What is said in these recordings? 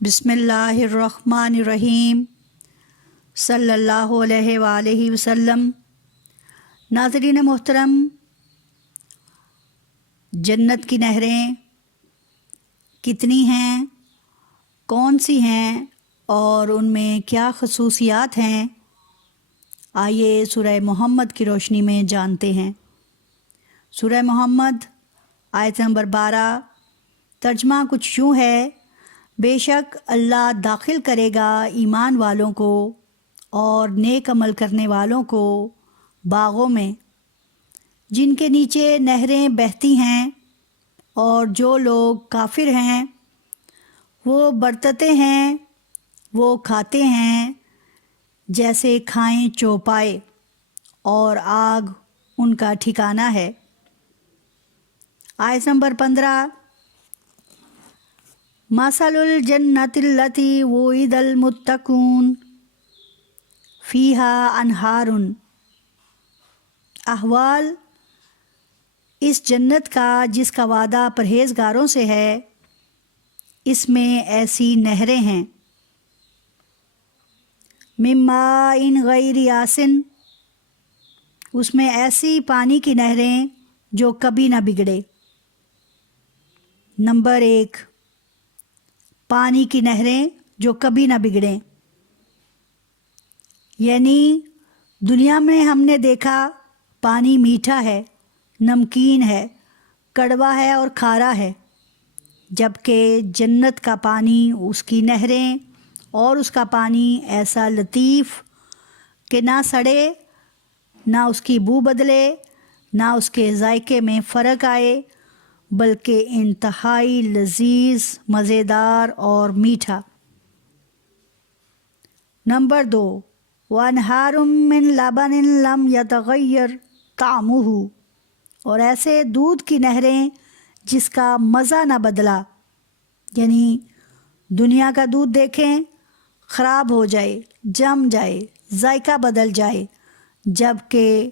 بسم اللہ الرحمن الرحیم صلی اللہ علیہ وآلہ وسلم۔ ناظرین محترم، جنت کی نہریں کتنی ہیں، کون سی ہیں اور ان میں کیا خصوصیات ہیں، آئیے سورہ محمد کی روشنی میں جانتے ہیں۔ سورہ محمد آیت نمبر 12، ترجمہ کچھ یوں ہے: بے شک اللہ داخل کرے گا ایمان والوں کو اور نیک عمل کرنے والوں کو باغوں میں جن کے نیچے نہریں بہتی ہیں، اور جو لوگ کافر ہیں وہ برتتے ہیں، وہ کھاتے ہیں جیسے کھائیں چوپائے، اور آگ ان کا ٹھکانہ ہے۔ آیت نمبر 15، مثل الجنۃ التی وعد المتقون فیہا انہار، احوال اس جنت کا جس کا وعدہ پرہیزگاروں سے ہے، اس میں ایسی نہریں ہیں۔ من ماء غیر آسن، اس میں ایسی پانی کی نہریں جو کبھی نہ بگڑے۔ نمبر 1، پانی کی نہریں جو کبھی نہ بگڑیں، یعنی دنیا میں ہم نے دیکھا پانی میٹھا ہے، نمکین ہے، کڑوا ہے اور کھارا ہے، جبکہ جنت کا پانی، اس کی نہریں اور اس کا پانی ایسا لطیف کہ نہ سڑے، نہ اس کی بو بدلے، نہ اس کے ذائقے میں فرق آئے، بلکہ انتہائی لذیذ، مزیدار اور میٹھا۔ نمبر 2، وَأَنْهَارٌ مِّن لَبَنٍ لَمْ يَتَغَيَّرْ طَعْمُهُ، اور ایسے دودھ کی نہریں جس کا مزہ نہ بدلا، یعنی دنیا کا دودھ دیکھیں خراب ہو جائے، جم جائے، ذائقہ بدل جائے، جبکہ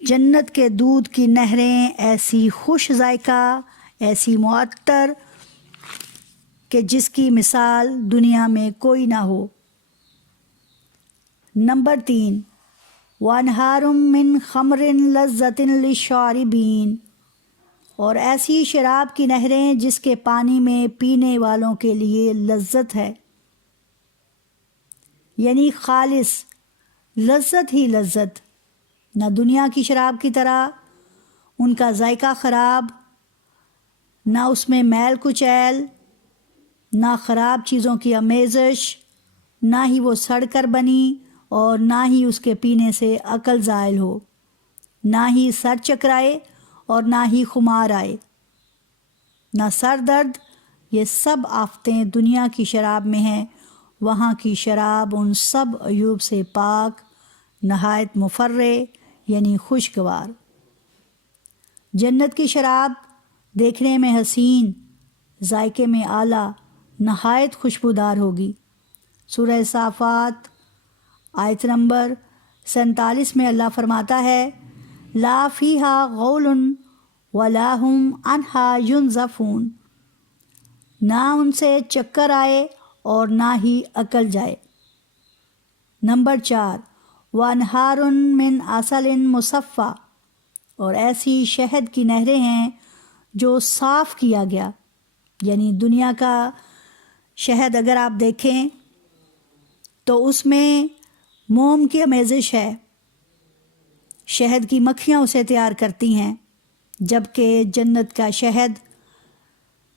جنت کے دودھ کی نہریں ایسی خوش ذائقہ، ایسی معطر کہ جس کی مثال دنیا میں کوئی نہ ہو۔ نمبر 3، وَأَنْهَارٌ مِّن خَمْرٍ لَذَّةٍ لِّلشَّارِبِينَ، اور ایسی شراب کی نہریں جس کے پانی میں پینے والوں کے لیے لذت ہے، یعنی خالص لذت ہی لذت، نہ دنیا کی شراب کی طرح ان کا ذائقہ خراب، نہ اس میں میل کچیل، نہ خراب چیزوں کی آمیزش، نہ ہی وہ سڑ کر بنی، اور نہ ہی اس کے پینے سے عقل زائل ہو، نہ ہی سر چکرائے اور نہ ہی خمار آئے، نہ سر درد۔ یہ سب آفتیں دنیا کی شراب میں ہیں، وہاں کی شراب ان سب عیوب سے پاک، نہایت مفرح، یعنی خوشگوار۔ جنت کی شراب دیکھنے میں حسین، ذائقے میں اعلیٰ، نہایت خوشبودار ہوگی۔ سورہ صافات آیت نمبر 47 میں اللہ فرماتا ہے: لا فیہا غول ولا ہم عنہا ینزفون، نہ ان سے چکر آئے اور نہ ہی عقل جائے۔ نمبر 4، وَأَنْهَارٌ مِّنْ عَسَلٍ مُّصَفًّى، اور ایسی شہد کی نہریں ہیں جو صاف کیا گیا، یعنی دنیا کا شہد اگر آپ دیکھیں تو اس میں موم کی آمیزش ہے، شہد کی مکھیاں اسے تیار کرتی ہیں، جبکہ جنت کا شہد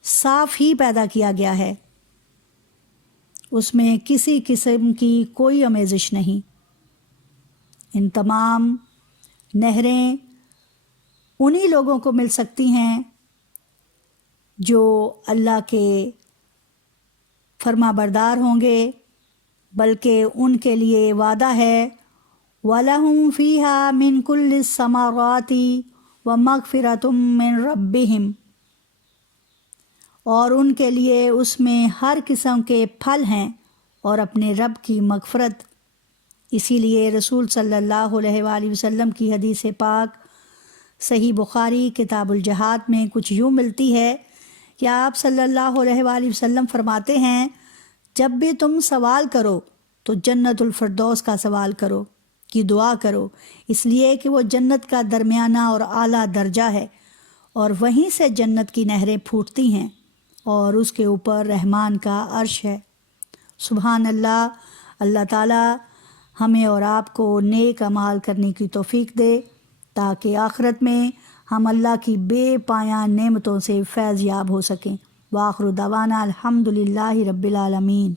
صاف ہی پیدا کیا گیا ہے، اس میں کسی قسم کی کوئی آمیزش نہیں۔ ان تمام نہریں انہی لوگوں کو مل سکتی ہیں جو اللہ کے فرما بردار ہوں گے، بلکہ ان کے لیے وعدہ ہے: وَلَهُمْ فِيهَا مِن كُلِّ الثَّمَرَاتِ وَمَغْفِرَةٌ مِّن رَبِّهِمْ، اور ان کے لیے اس میں ہر قسم کے پھل ہیں اور اپنے رب کی مغفرت۔ اسی لیے رسول صلی اللہ علیہ وآلہ وسلم کی حدیث پاک صحیح بخاری کتاب الجہاد میں کچھ یوں ملتی ہے کہ آپ صلی اللہ علیہ وآلہ وسلم فرماتے ہیں جب بھی تم سوال کرو تو جنت الفردوس کا سوال کرو، کی دعا کرو، اس لیے کہ وہ جنت کا درمیانہ اور اعلیٰ درجہ ہے اور وہیں سے جنت کی نہریں پھوٹتی ہیں اور اس کے اوپر رحمان کا عرش ہے۔ سبحان اللہ۔ اللہ تعالیٰ ہمیں اور آپ کو نیک اعمال کرنے کی توفیق دے تاکہ آخرت میں ہم اللہ کی بے پایاں نعمتوں سے فیض یاب ہو سکیں۔ وآخر دعوانا الحمدللہ رب العالمین۔